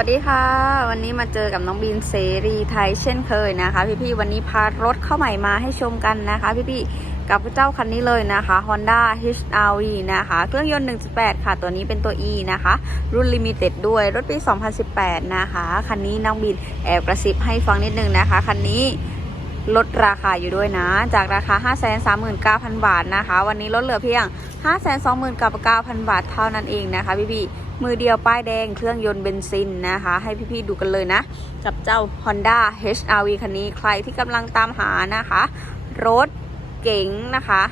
สวัสดีค่ะ วันนี้มาเจอกับน้องบีนเสรีไทยเช่นเคยนะคะ พี่ๆวันนี้พารถเข้าใหม่มาให้ชมกันนะคะ พี่ๆกับเจ้าคันนี้เลยนะคะ Honda HR-V นะคะ เครื่องยนต์ 1.8 ค่ะ ตัวนี้เป็นตัว E นะคะ รุ่นลิมิเต็ดด้วยรถปี 2018 นะคะ คันนี้น้องบินแอบกระซิบให้ฟังนิดนึงนะคะ คันนี้ ลดราคาอยู่ด้วยนะ จากราคา 539,000 บาทนะคะ วันนี้ลดเหลือเพียง 529,000 บาทเท่านั้นเองนะคะพี่ๆมือเดียวป้ายแดงเครื่องยนต์เบนซินนะคะ ให้พี่ๆดูกันเลยนะ กับเจ้า Honda HR-V คันนี้ใครที่กำลังตามหานะคะ รถเก๋งนะคะ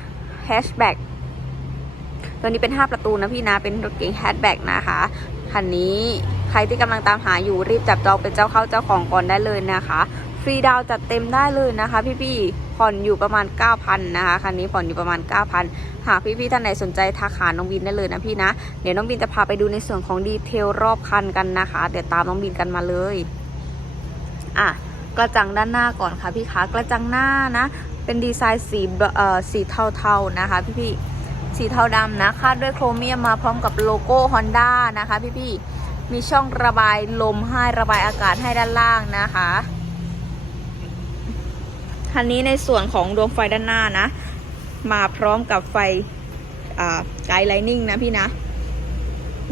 แฮชแบ็กตัวนี้เป็น 5 ประตูนะพี่นะ เป็นรถเก๋งแฮชแบ็กนะคะคันนี้ใครที่กำลังตามหาอยู่รีบจับจองเป็นเจ้าเข้าเจ้าของก่อนได้เลยนะคะ ฟรีดาวจัดเต็มได้เลยนะคะ พี่ๆผ่อนอยู่ประมาณ 9,000นะคะคันนี้ผ่อนอยู่ประมาณ 9,000 หากพี่ๆท่านไหนสนใจทักหาน้องบินได้เลยนะพี่นะเดี๋ยวน้องบินจะพาไปดูในส่วนของดีเทลรอบคันกันนะคะ เดี๋ยวตามน้องบินกันมาเลยอะกระจังด้านหน้าก่อนค่ะพี่คะกระจังหน้านะ เป็นดีไซน์สีเอ่อสีเทาๆนะคะ พี่ๆสีเทาดำนะคาดด้วยโครเมียมมาพร้อมกับโลโก้ Honda นะคะ พี่ๆมีช่องระบายลมให้ระบายอากาศให้ด้านล่างนะคะ คันนี้ในส่วนของดวงไฟด้านหน้านะ มาพร้อมกับไฟไกด์ไลนิ่งนะพี่นะ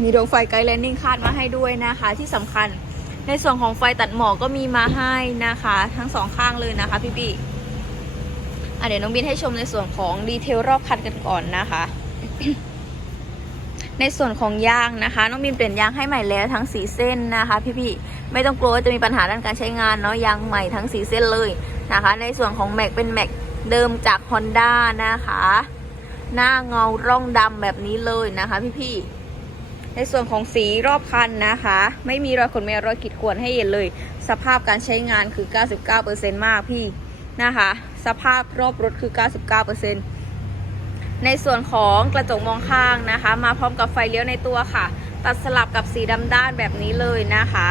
มีดวงไฟไกด์ไลนิ่งคาดมาให้ด้วยนะคะ ที่สำคัญในส่วนของไฟตัดหมอกก็มีมาให้นะคะ ทั้งสองข้างเลยนะคะพี่พี่อะเดี๋ยวน้องบินให้ชมในส่วนของดีเทลรอบคันกันก่อนนะคะ ในส่วนของยางนะคะ น้องบินเปลี่ยนยางให้ใหม่แล้วทั้งสีเส้นนะคะ พี่พี่ๆไม่ต้องกลัวว่าจะมีปัญหาด้านการใช้งานเนาะยางใหม่ทั้งสีเส้นเลย นะคะ ในส่วนของแม็กเป็นแม็กเดิมจาก Honda นะคะ หน้าเงาร่องดำแบบนี้เลยนะคะพี่พี่ๆในส่วนของสีรอบคันนะคะ ไม่มีรอยขนไม่รอยขีดข่วนให้เห็นเลย สภาพการใช้งานคือ 99%มากพี่นะคะ สภาพรอบรถคือ 99%ในส่วนของกระจกมองข้างนะคะ มาพร้อมกับไฟเลี้ยวในตัวค่ะ ตัดสลับกับสีดำด้านแบบนี้เลยนะคะ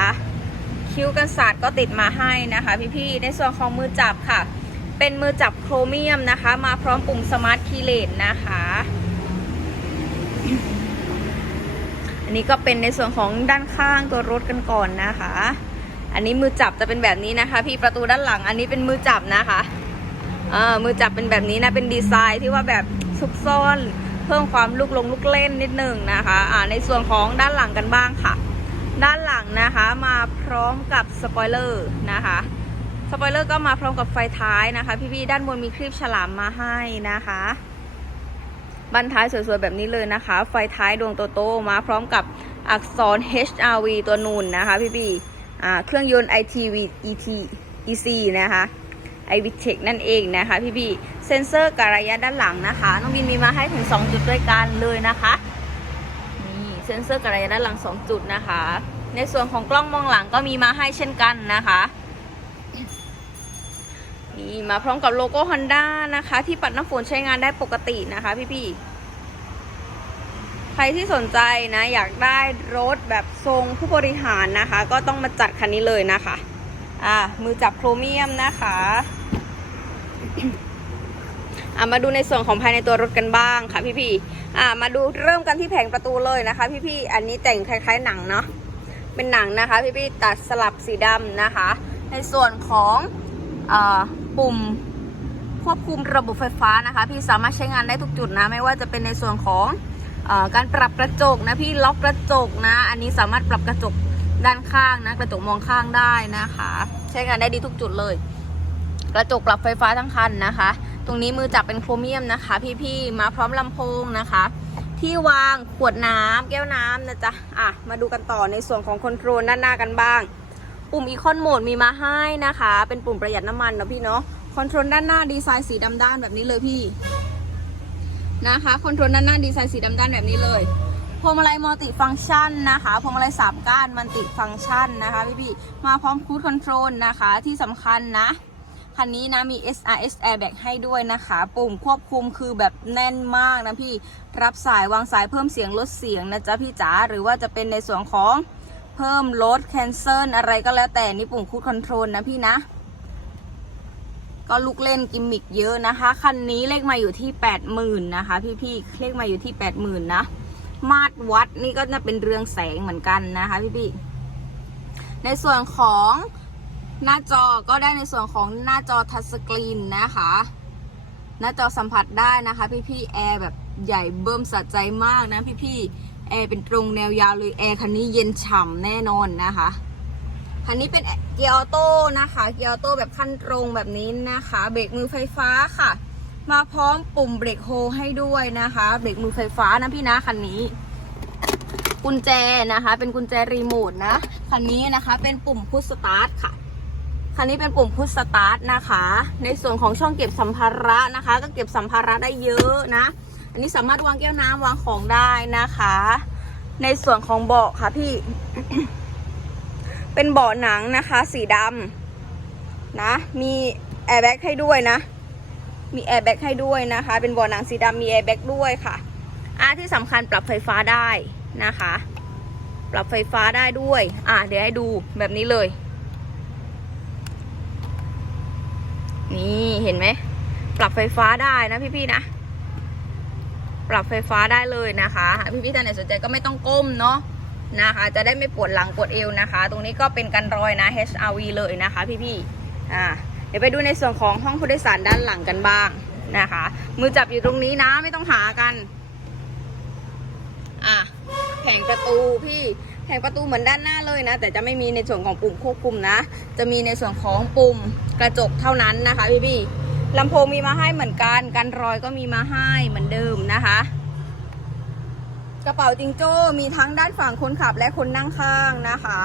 คิ้วกันศาสตร์ก็ติดมาให้นะคะ พี่ๆในส่วนของมือจับค่ะ เป็นมือจับโครเมียมนะคะ มาพร้อมปุ่มสมาร์ทคีเลนนะคะอันนี้ก็เป็นในส่วนของด้านข้างตัวรถกันก่อนนะคะ อันนี้มือจับจะเป็นแบบนี้นะคะ พี่ประตูด้านหลัง อันนี้เป็นมือจับนะคะเอ่ามือจับเป็นแบบนี้นะ เป็นดีไซน์ที่ว่าแบบซุกซ่อน เพิ่มความลูกลงลูกเล่นนิดหนึ่งนะคะ อ่าในส่วนของด้านหลังกันบ้างค่ะ ด้านหลังนะคะมาพร้อมกับสปอยเลอร์นะคะสปอยเลอร์ก็มาพร้อมกับไฟท้ายนะคะ พี่ๆด้านบนมีคลิปฉลามมาให้นะคะบันท้ายสวยๆแบบนี้เลยนะคะ ไฟท้ายดวงโตๆมาพร้อมกับอักษร HRV ตัวนูนนะคะพี่พี่ๆอ่าเครื่องยนต์ ITV ET EC นะคะ i v t e c h นั่นเองนะคะพี่พี่ๆเซ็นเซอร์การะยะด้านหลังนะคะ น้องบินมีมาให้ถึง 2 จุดด้วยกันเลยนะคะ เซ็นเซอร์กระยะด้านหลัง 2 จุดนะคะ ในส่วนของกล้องมองหลังก็มีมาให้เช่นกันนะคะนี่มาพร้อมกับโลโก้ Honda นะคะ ที่ปัดน้ำฝนใช้งานได้ปกตินะคะพี่ๆ ใครที่สนใจนะ อยากได้รถแบบทรงผู้บริหารนะคะ ก็ต้องมาจัดคันนี้เลยนะคะ อ่า มือจับโครเมียมนะคะ อ่ามาดูในส่วนของภายในตัวรถกันบ้างค่ะพี่ๆอ่ามาดูเริ่มกันที่แผงประตูเลยนะคะ พี่ๆอันนี้แต่งคล้าย ๆ หนังเนาะเป็นหนังนะคะ พี่ๆตัดสลับสีดำนะคะ ในส่วนของอ่าปุ่มควบคุมระบบไฟฟ้านะคะ พี่สามารถใช้งานได้ทุกจุดนะ ไม่ว่าจะเป็นในส่วนของอการปรับกระจกนะพี่ล็อกกระจกนะ อันนี้สามารถปรับกระจกด้านข้างนะ กระจกมองข้างได้นะคะ ใช้งานได้ดีทุกจุดเลย กระจกปรับไฟฟ้าทั้งคันนะคะ ตรงนี้มือจับเป็นโครเมียมนะคะ พี่ๆ มาพร้อมลำโพงนะคะ ที่วางขวดน้ำแก้วน้ำนะจ๊ะ อะ มาดูกันต่อในส่วนของคอนโทรลด้านหน้ากันบ้าง ปุ่มอีคอนโหมดมีมาให้นะคะ เป็นปุ่มประหยัดน้ำมันเนาะพี่เนาะ คอนโทรลด้านหน้าดีไซน์สีดำด้านแบบนี้เลยพี่ นะคะคอนโทรลด้านหน้าดีไซน์สีดำด้านแบบนี้เลยพวงมาลัยมัลติฟังก์ชันนะคะพวงมาลัยสามก้านมันติฟังก์ชันนะคะพี่พี่ๆมาพร้อมครู e คอนโทรลนะคะที่สำคัญนะ คันนี้นะมี SRS airbag ให้ด้วยนะคะ ปุ่มควบคุมคือแบบแน่นมากนะพี่ รับสายวางสายเพิ่มเสียงลดเสียงนะจ๊ะพี่จ๋า หรือว่าจะเป็นในส่วนของเพิ่มลด cancel อะไรก็แล้วแต่นี่ปุ่มคูดคอนโทรลนะพี่นะ ก็ลูกเล่นกิมมิกเยอะนะคะ คันนี้เลขมาอยู่ที่ 80,000นะคะ พี่ๆ เลขมาอยู่ที่ 80,000นะ มาตรวัดนี่ก็จะเป็นเรืองแสงเหมือนกันนะคะ พี่ๆ ในส่วนของ หน้าจอก็ได้ในส่วนของหน้าจอทัชสกรีนนะคะ หน้าจอสัมผัสได้นะคะ พี่ๆแอร์แบบใหญ่เบิ่มสะใจมากนะพี่ๆแอร์เป็นตรงแนวยาวเลยแอร์คันนี้เย็นฉ่ำแน่นอนนะคะคันนี้เป็นเกียร์ออโต้นะคะ เกียร์ออโต้แบบขั้นตรงแบบนี้นะคะ เบรกมือไฟฟ้าค่ะ มาพร้อมปุ่มเบรกโฮให้ด้วยนะคะ เบรกมือไฟฟ้านะพี่นะคันนี้ กุญแจนะคะ เป็นกุญแจรีโมทนะ คันนี้นะคะเป็นปุ่มพุชสตาร์ทค่ะ คันนี้เป็นปุ่มพุชสตาร์ทนะคะ ในส่วนของช่องเก็บสัมภาระนะคะ ก็เก็บสัมภาระได้เยอะนะ อันนี้สามารถวางแก้วน้ำวางของได้นะคะ ในส่วนของเบาะค่ะพี่ เป็นเบาะหนังนะคะ สีดำนะ มีแอร์แบ็กให้ด้วยนะ มีแอร์แบ็กให้ด้วยนะคะ เป็นเบาะหนังสีดำมีแอร์แบ็กด้วยค่ะอ่าที่สำคัญปรับไฟฟ้าได้นะคะ ปรับไฟฟ้าได้ด้วย อ่าเดี๋ยวให้ดูแบบนี้เลย นี่เห็นไหม ปรับไฟฟ้าได้นะพี่ๆนะ ปรับไฟฟ้าได้เลยนะคะพี่ๆท่านไหนสนใจก็ไม่ต้องก้มเนาะนะคะ จะได้ไม่ปวดหลังปวดเอวนะคะ ตรงนี้ก็เป็นกันรอยนะ HRV เลยนะคะพี่ๆอ่าเดี๋ยวไปดูในส่วนของห้องผู้โดยสารด้านหลังกันบ้างนะคะ มือจับอยู่ตรงนี้นะไม่ต้องหากัน อะแผงประตูพี่ แผงประตูเหมือนด้านหน้าเลยนะ แต่จะไม่มีในส่วนของปุ่มควบคุมนะ จะมีในส่วนของปุ่มกระจกเท่านั้นนะคะพี่พี่ลำโพงมีมาให้เหมือนกันกันรอยก็มีมาให้เหมือนเดิมนะคะ กระเป๋าจิงโจ้มีทั้งด้านฝั่งคนขับและคนนั่งข้างนะคะ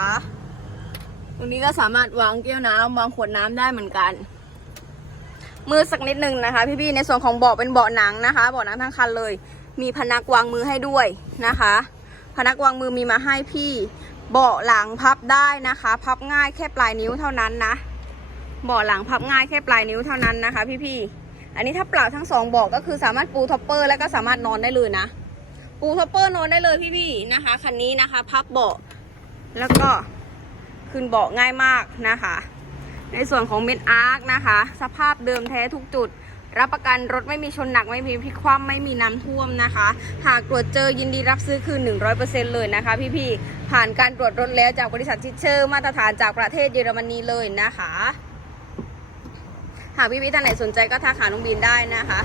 ตรงนี้ก็สามารถวางแก้วน้ำวางขวดน้ำได้เหมือนกันมือสักนิดหนึ่งนะคะ พี่ๆในส่วนของเบาะเป็นเบาะหนังนะคะเบาะหนังทั้งคันเลย มีพนักวางมือให้ด้วยนะคะ พนักวางมือมีมาให้พี่ เบาะหลังพับได้นะคะ พับง่ายแค่ปลายนิ้วเท่านั้นนะ เบาะหลังพับง่ายแค่ปลายนิ้วเท่านั้นนะคะ พี่ๆ อันนี้ถ้าเปล่าทั้งสองเบาะก็คือสามารถปูท็อปเปอร์แล้วก็สามารถนอนได้เลยนะ ปูท็อปเปอร์นอนได้เลยพี่ๆ นะคะคันนี้นะคะ พับเบาะแล้วก็ขึ้นเบาะง่ายมากนะคะ ในส่วนของเม็ดอาร์คนะคะ สภาพเดิมแท้ทุกจุด รับประกันรถไม่มีชนหนักไม่มีพลิกคว่ำไม่มีน้ำท่วมนะคะ หากตรวจเจอยินดีรับซื้อคืน 100%เลยนะคะ พี่ๆผ่านการตรวจรถแล้วจากบริษัททิชเชอร์ มาตรฐานจากประเทศเยอรมนีเลยนะคะ หากพี่ๆท่านไหนสนใจก็ทักหาน้องบีนได้นะคะ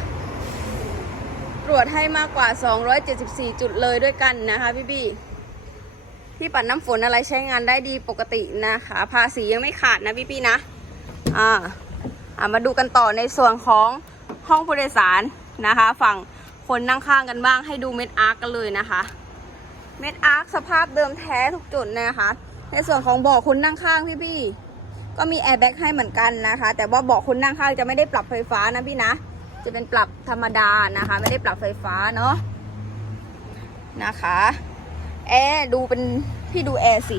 ตรวจให้มากกว่า 274 จุดเลยด้วยกันนะคะพี่ๆที่ปัดน้ำฝนอะไรใช้งานได้ดีปกตินะคะ ภาษียังไม่ขาดนะพี่ๆนะ อ่ามาดูกันต่อในส่วนของ ห้องผู้โดยสารนะคะ ฝั่งคนนั่งข้างกันบ้างให้ดูเม็ดอาร์คกันเลยนะคะ เม็ดอาร์คสภาพเดิมแท้ทุกจุดนะคะ ในส่วนของเบาะคนนั่งข้างพี่ๆก็มีแอร์แบ็กให้เหมือนกันนะคะ แต่ว่าเบาะคนนั่งข้างจะไม่ได้ปรับไฟฟ้านะพี่นะจะเป็นปรับธรรมดานะคะ ไม่ได้ปรับไฟฟ้าเนาะนะคะแอร์ดูเป็นพี่ดูแอร์สิ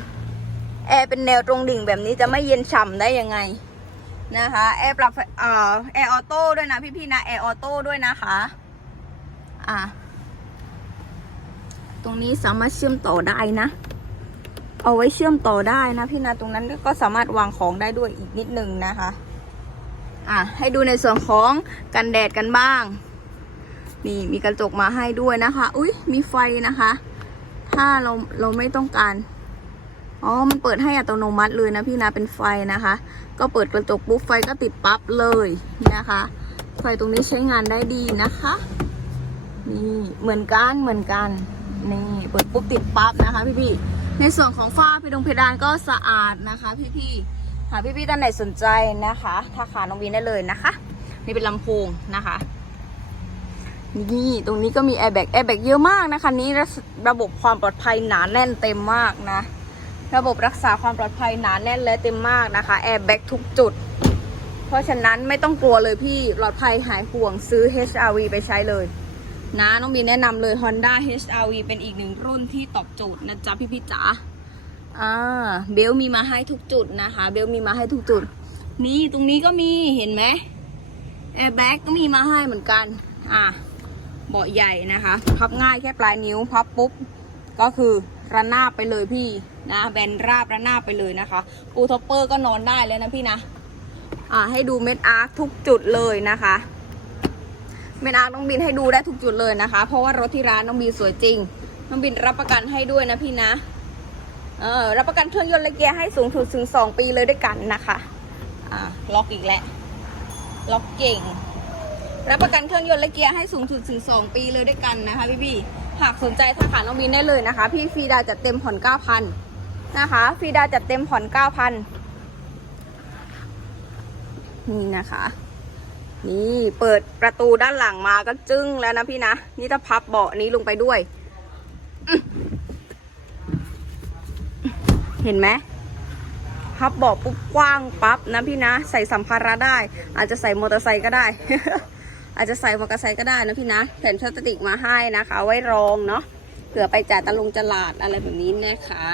แอร์เป็นแนวตรงดิ่งแบบนี้จะไม่เย็นฉ่ำได้ยังไง นะคะแอร์ปรับเอ่อแอร์ออโต้ด้วยนะพี่ๆนะแอร์ออโต้ด้วยนะคะอะตรงนี้สามารถเชื่อมต่อได้นะ เอาไว้เชื่อมต่อได้นะพี่นะตรงนั้นก็สามารถวางของได้ด้วยอีกนิดนึงนะคะอะให้ดูในส่วนของกันแดดกันบ้างนี่มีกระจกมาให้ด้วยนะคะ อุ้ยมีไฟนะคะ ถ้าเราเราไม่ต้องการ อ๋อ มันเปิดให้อัตโนมัติเลยนะพี่นะเป็นไฟนะคะ ก็เปิดกระจกปุ๊บไฟก็ติดปั๊บเลยนะคะ ไฟตรงนี้ใช้งานได้ดีนะคะ นี่เหมือนกันเหมือนกัน นี่เปิดปุ๊บติดปั๊บนะคะพี่พี่ๆในส่วนของฝ้าเพดงเพดานก็สะอาดนะคะพี่พี่ๆหากพี่พี่ๆท่านไหนสนใจนะคะทักหาน้องวีนได้เลยนะคะ นี่เป็นลำโพงนะคะนี่ตรงนี้ก็มีแอร์แบ็กแอร์แบ็กเยอะมากนะคะ นี้ระบบความปลอดภัยหนาแน่นเต็มมากนะ ระบบรักษาความปลอดภัยหนาแน่นและเต็มมากนะคะแอร์แบ็กทุกจุด เพราะฉะนั้นไม่ต้องกลัวเลยพี่ปลอดภัยหายห่วงซื้อ HRV ไปใช้เลย นะน้องบีแนะนำเลย Honda HRV เป็นอีกหนึ่งรุ่นที่ตอบโจทย์นะจ๊ะพี่พี่จ๋าอ่าเบลมีมาให้ทุกจุดนะคะ เบลมีมาให้ทุกจุด นี่ตรงนี้ก็มีเห็นไหมแอร์แบ็กก็มีมาให้เหมือนกัน อ่าเบาะใหญ่นะคะ พับง่ายแค่ปลายนิ้วพับปุ๊บ ก็คือระนาบไปเลยพี่นะแบนราบระนาบไปเลยนะคะ ปูท็อปเปอร์ก็นอนได้เลยนะพี่นะอ่าให้ดูเม็ดอาร์คทุกจุดเลยนะคะเม็ดอาร์คน้องบินให้ดูได้ทุกจุดเลยนะคะ เพราะว่ารถที่ร้านน้องบินสวยจริง น้องบินรับประกันให้ด้วยนะพี่นะ เออรับประกันเครื่องยนต์และเกียร์ให้สูงสุดถึง2ปีเลยด้วยกันนะคะ อ่าล็อกอีกแล้วล็อกเก่ง รับประกันเครื่องยนต์และเกียร์ให้สูงสุดถึง2ปีเลยด้วยกันนะคะพี่พี่ หากสนใจทักหาน้องบินได้เลยนะคะ พี่ฟรีดาจัดเต็มผ่อน9,000นะคะฟรีดาจัดเต็มผ่อน9,000นี่นะคะ นี่เปิดประตูด้านหลังมาก็จึ้งแล้วนะพี่นะ นี่ถ้าพับเบาะนี้ลงไปด้วย เห็นไหมพับเบาะปุ๊บกว้างปั๊บนะพี่นะ ใส่สัมภาระได้ อาจจะใส่มอเตอร์ไซค์ก็ได้ อาจจะใส่มอเตอร์ไซค์ก็ได้นะพี่นะ แผ่นพลาสติกมาให้นะคะ ไว้รองเนาะเผื่อไปจ่ายตะลงตลาดอะไรแบบนี้นะคะ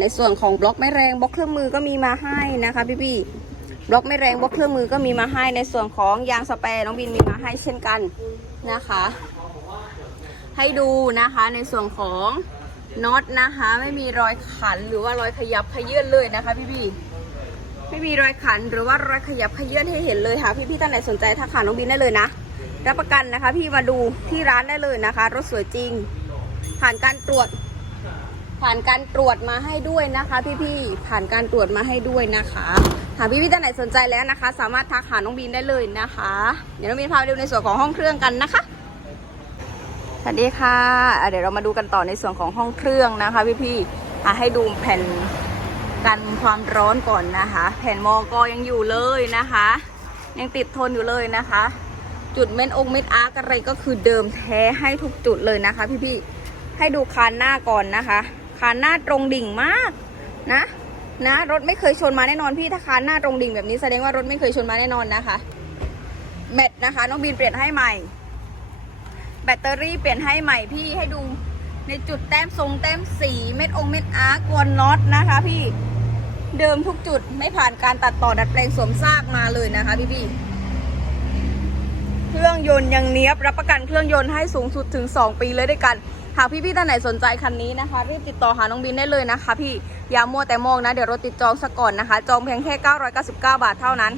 ในส่วนของบล็อกไม่แรงบล็อกเครื่องมือก็มีมาให้นะคะพี่พี่ๆบล็อกไม่แรงบล็อกเครื่องมือก็มีมาให้ในส่วนของยางสเปรย์น้องบินมีมาให้เช่นกันนะคะ ให้ดูนะคะในส่วนของน็อตนะคะ ไม่มีรอยขันหรือว่ารอยขยับขยื่นเลยนะคะพี่พี่ๆ ไม่มีรอยขันหรือว่ารอยขยับขยื่นให้เห็นเลยค่ะพี่พี่ๆท่านไหนสนใจทักหาน้องบินได้เลยนะรับประกันนะคะ พี่มาดูที่ร้านได้เลยนะคะ รถสวยจริง ผ่านการตรวจ ผ่านการตรวจมาให้ด้วยนะคะ พี่พี่ๆผ่านการตรวจมาให้ด้วยนะคะหากพี่พี่ๆท่านไหนสนใจแล้วนะคะ สามารถทักหาน้องบินได้เลยนะคะ เดี๋ยวน้องบินพาไปดูในส่วนของห้องเครื่องกันนะคะสวัสดีค่ะะเดี๋ยวเรามาดูกันต่อในส่วนของห้องเครื่องนะคะ พี่พี่ๆให้ดูแผ่น กันความร้อนก่อนนะคะ แผ่นมอกยังอยู่เลยนะคะ ยังติดทนอยู่เลยนะคะ จุดเม็ดองเม็ดอาร์กอะไรก็คือเดิมแท้ให้ทุกจุดเลยนะคะ พี่ๆให้ดูคานหน้าก่อนนะคะ คานหน้าตรงดิ่งมากนะนะรถไม่เคยชนมาแน่นอนพี่ถ้าคานหน้าตรงดิ่งแบบนี้แสดงว่ารถไม่เคยชนมาแน่นอนนะคะแมทนะคะน้องบินเปลี่ยนให้ใหม่ แบตเตอรี่เปลี่ยนให้ใหม่พี่ให้ดูในจุดแต้มทรงแต้มสีเม็ดองเม็ดอาร์กวนน็อตนะคะพี่ เดิมทุกจุดไม่ผ่านการตัดต่อดัดแปลงสวมซากมาเลยนะคะพี่พี่เครื่องยนต์ยังเนี้ยบรับประกันเครื่องยนต์ให้สูงสุดถึง 2 ปีเลยด้วยกัน หากพี่พี่ท่านไหนสนใจคันนี้นะคะ รีบติดต่อหาน้องบินได้เลยนะคะ พี่อย่ามัวแต่มองนะ เดี๋ยวรถติดจองซะก่อนนะคะ จองเพียงแค่ 999 บาทเท่านั้น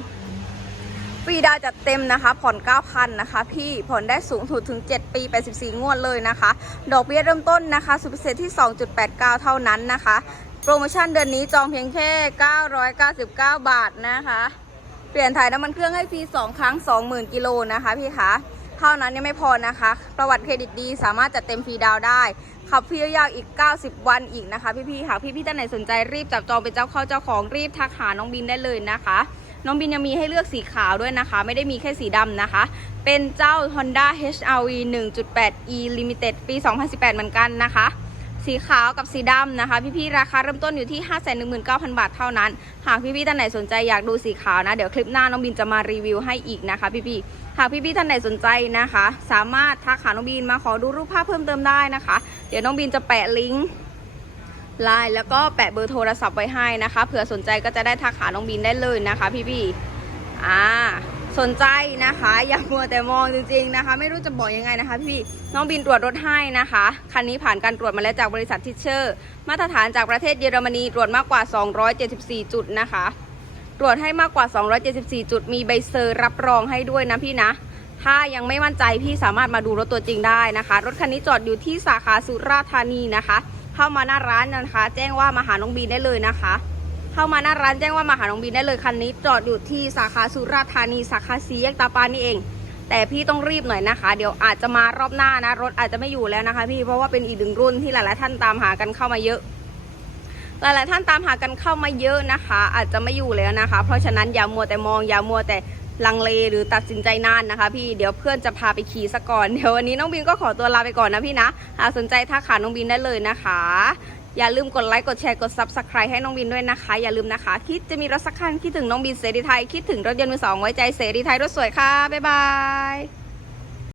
ฟรีดาวจัดเต็มนะคะ ผ่อน 9,000 นะคะ พี่ผ่อนได้สูงสุดถึง 7 ปี84งวดเลยนะคะ ดอกเบี้ยเริ่มต้นนะคะสุดพิเศษที่ 2.89 เท่านั้นนะคะ โปรโมชั่นเดือนนี้จองเพียงแค่ 999 บาทนะคะ เปลี่ยนถ่ายน้ำมันเครื่องให้ฟรี 2 ครั้ง 20,000 กิโลนะคะพี่คะเท่านั้นยังไม่พอนะคะ ประวัติเครดิตดีสามารถจัดเต็มฟรีดาวได้ ขับฟรียาวอีก 90 วันอีกนะคะ พี่ๆหากพี่ๆท่านไหนสนใจรีบจับจองเป็นเจ้าเข้าเจ้าของรีบทักหาน้องบินได้เลยนะคะ น้องบินยังมีให้เลือกสีขาวด้วยนะคะ ไม่ได้มีแค่สีดำนะคะ เป็นเจ้า Honda HRV 1.8e Limited ปี 2018 เหมือนกันนะคะ สีขาวกับสีดำนะคะ พี่ๆราคาเริ่มต้นอยู่ที่ 519,000 บาทเท่านั้น หากพี่ๆท่านไหนสนใจอยากดูสีขาวนะ เดี๋ยวคลิปหน้าน้องบินจะมารีวิวให้อีกนะคะ พี่ๆหากพี่ๆท่านไหนสนใจนะคะ สามารถทักหาน้องบินมาขอดูรูปภาพเพิ่มเติมได้นะคะ เดี๋ยวน้องบินจะแปะลิงก์ไลน์แล้วก็แปะเบอร์โทรศัพท์ไว้ให้นะคะเผื่อสนใจก็จะได้ทักหาน้องบินได้เลยนะคะ พี่ๆอ่า สนใจนะคะ อย่ามัวแต่มองจริงๆนะคะ ไม่รู้จะบอกยังไงนะคะ พี่น้องบินตรวจรถให้นะคะ คันนี้ผ่านการตรวจมาแล้วจากบริษัททิชเชอร์ มาตรฐานจากประเทศเยอรมนีตรวจมากกว่า 274 จุดนะคะ ตรวจให้มากกว่า 274 จุด มีใบเซอร์รับรองให้ด้วยนะพี่นะ ถ้ายังไม่มั่นใจพี่สามารถมาดูรถตัวจริงได้นะคะ รถคันนี้จอดอยู่ที่สาขาสุราษฎร์ธานีนะคะ เข้ามาหน้าร้านนะคะ แจ้งว่ามาหาน้องบีนได้เลยนะคะ เข้ามาหน้าร้านแจ้งว่ามาหาน้องบีนได้เลยคันนี้ จอดอยู่ที่สาขาสุราษฎร์ธานีสาขาสีแยกตาปานี่เอง แต่พี่ต้องรีบหน่อยนะคะ เดี๋ยวอาจจะมารอบหน้านะ รถอาจจะไม่อยู่แล้วนะคะ พี่เพราะว่าเป็นอีกหนึ่งรุ่นที่หลายๆท่านตามหากันเข้ามาเยอะ หลายๆท่านตามหากันเข้ามาเยอะนะคะ อาจจะไม่อยู่แล้วนะคะ เพราะฉะนั้นอย่ามัวแต่มองอย่ามัวแต่ลังเลหรือตัดสินใจนานนะคะ พี่เดี๋ยวเพื่อนจะพาไปขี่ซะก่อนเดี๋ยววันนี้น้องบินก็ขอตัวลาไปก่อนนะพี่นะหากสนใจทักหาน้องบินได้เลยนะคะ อย่าลืมกดไลค์กดแชร์กดซับสไคร b e ให้น้องบินด้วยนะคะ อย่าลืมนะคะ คิดจะมีรถสักคันคิดถึงน้องบินเสรีไทยคิดถึงรถยนต์มือสองไว้ใจเสรีไทยรถสวยค่ะบ๊ายบาย